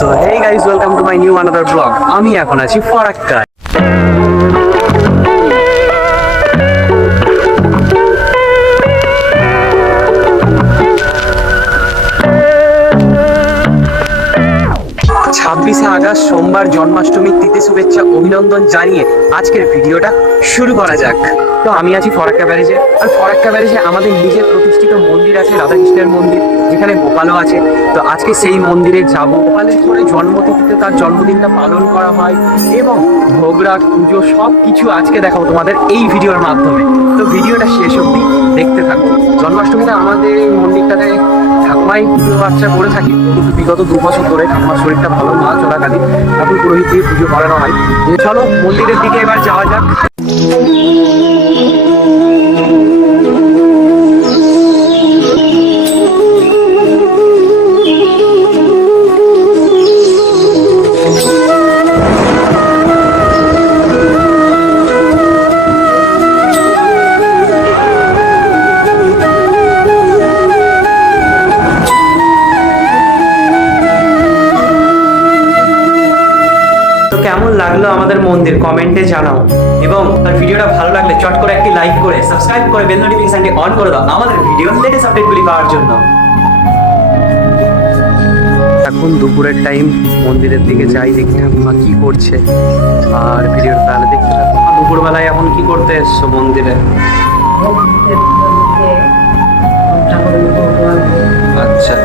So hey guys, welcome to my new another blog. আমি এখন আছি ফরাক্কায়। ছাব্বিশে আগস্ট সোমবার জন্মাষ্টমীর তিথি শুভেচ্ছা অভিনন্দন জানিয়ে আজকের ভিডিওটা শুরু করা যাক। তো আমি আছি ফরাক্কা ব্যারেজে, আর ফরাক্কা ব্যারেজে আমাদের নিজের প্রতিষ্ঠিত মন্দির আছে, রাধাকৃষ্ণের মন্দির, যেখানে গোপালও আছে। তো আজকে সেই মন্দিরে যাব। গোপালের করে জন্মতিথিতে তার জন্মদিনটা পালন করা হয় এবং ভোগরাগ পুজো সব কিছু আজকে দেখাবো তোমাদের এই ভিডিওর মাধ্যমে। তো ভিডিওটা শেষ অবধি দেখতে থাকো। জন্মাষ্টমীতে আমাদের এই মন্দিরটাতে ঠাকুমাই পুজো আর্চা করে থাকি, কিন্তু বিগত 2 বছর ধরে ঠাকুমার শরীরটা ভালো না চলাকালীন এখন পুরোহিত দিয়ে পুজো করানো হয়। চলো মন্দিরের দিকে এবার যাওয়া যাক। কেমন লাগলো আমাদের মন্দির কমেন্টে জানাও, এবং তার ভিডিওটা ভালো লাগলে চট করে একটি লাইক করে সাবস্ক্রাইব করে বেল নোটিফিকেশনটি অন করে দাও আমাদের ভিডিওর লেটেস্ট আপডেটগুলি পাওয়ার জন্য। এখন দুপুরের টাইম, মন্দিরের দিকে যাই, দেখি ঠাকুমা কি করছে, আর ভিডিওটা তাহলে দেখতে থাকো। দুপুরবেলায় এখন কি করতে এসছো মন্দিরে? আচ্ছা,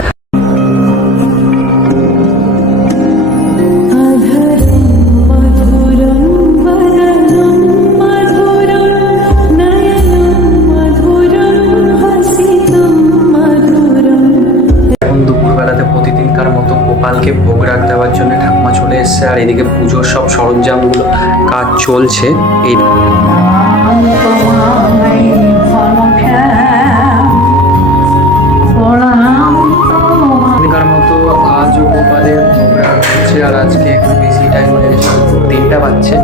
প্রতিদিনকার মতো গোপালকে ভোগ রাখ দেওয়ার জন্য ঠাকুমা চলে এসছে, আর এদিকে পুজোর সব সরঞ্জামগুলো কাজ চলছে। এই মতো আজও গোপালের ভোগ রাখ হচ্ছে, আর আজকে একটু বেশি টাইম হয়ে গেছে, 3টা বাজছে।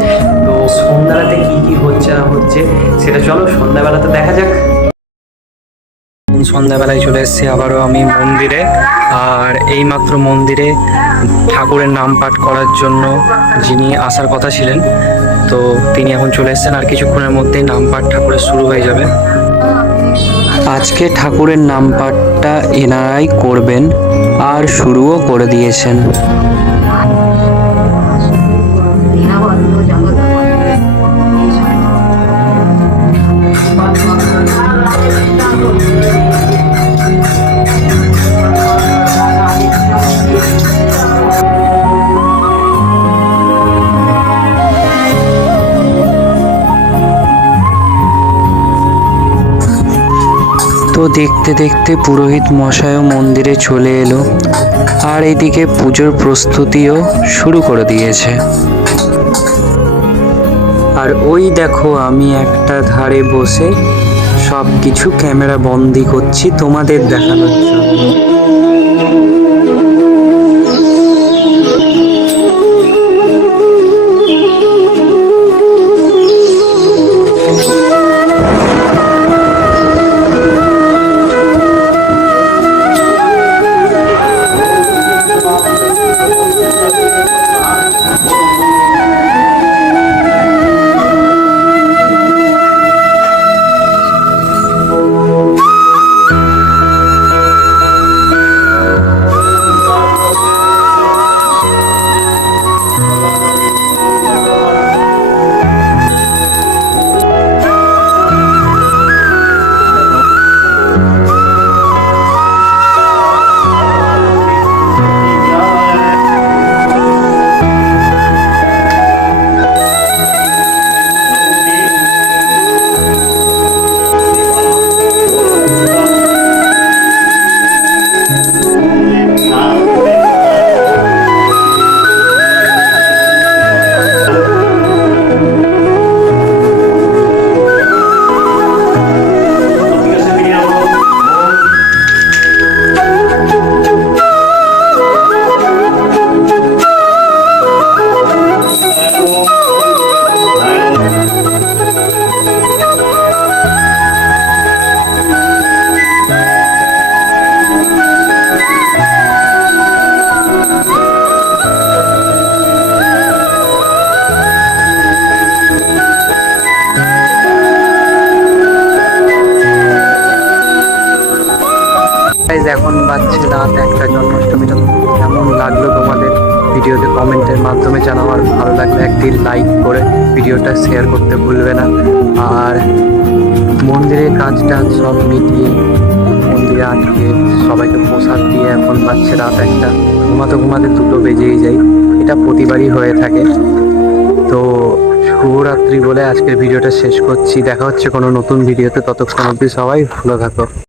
তো সন্ধ্যাবেলাতে কি কি হচ্ছে না হচ্ছে সেটা চলো সন্ধ্যাবেলাতে দেখা যাক। সন্ধ্যাবেলায় চলে এসেছি আবারও আমি মন্দিরে, আর এইমাত্র মন্দিরে ঠাকুরের নাম পাঠ করার জন্য যিনি আসার কথা ছিলেন, তো তিনি এখন চলে এসেছেন। আর কিছুক্ষণের মধ্যেই নাম পাঠ ঠাকুরের শুরু হয়ে যাবে। আজকে ঠাকুরের নাম পাঠটা এনারাই করবেন, আর শুরুও করে দিয়েছেন। তো দেখতে দেখতে পুরোহিত মশাইও মন্দিরে চলে এলো, আর এদিকে পুজোর প্রস্তুতিও শুরু করে দিয়েছে। আর ওই দেখো, আমি একটা ধারে বসে সব কিছু ক্যামেরা বন্দি করছি তোমাদের দেখানোর জন্য। এখন বাজছে রাত 1টা। জন্মাষ্টমীটা কেমন লাগলো তোমাদের ভিডিওতে কমেন্টের মাধ্যমে জানাও। আর ভালো লাগলে একটি লাইক করে ভিডিওটা শেয়ার করতে ভুলবে না। আর মন্দিরের কাজটা সব মিটিয়ে মন্দিরে আজকে সবাইকে প্রসাদ দিয়ে এখন বাজছে রাত 1টা। ঘুমাতে ঘুমাতে 2টো বেজেই যায়, এটা প্রতিবারই হয়ে থাকে। তো শুভরাত্রি বলে আজকের ভিডিওটা শেষ করছি। দেখা হচ্ছে কোনো নতুন ভিডিওতে, ততক্ষণ অবধি সবাই ভালো থাকো।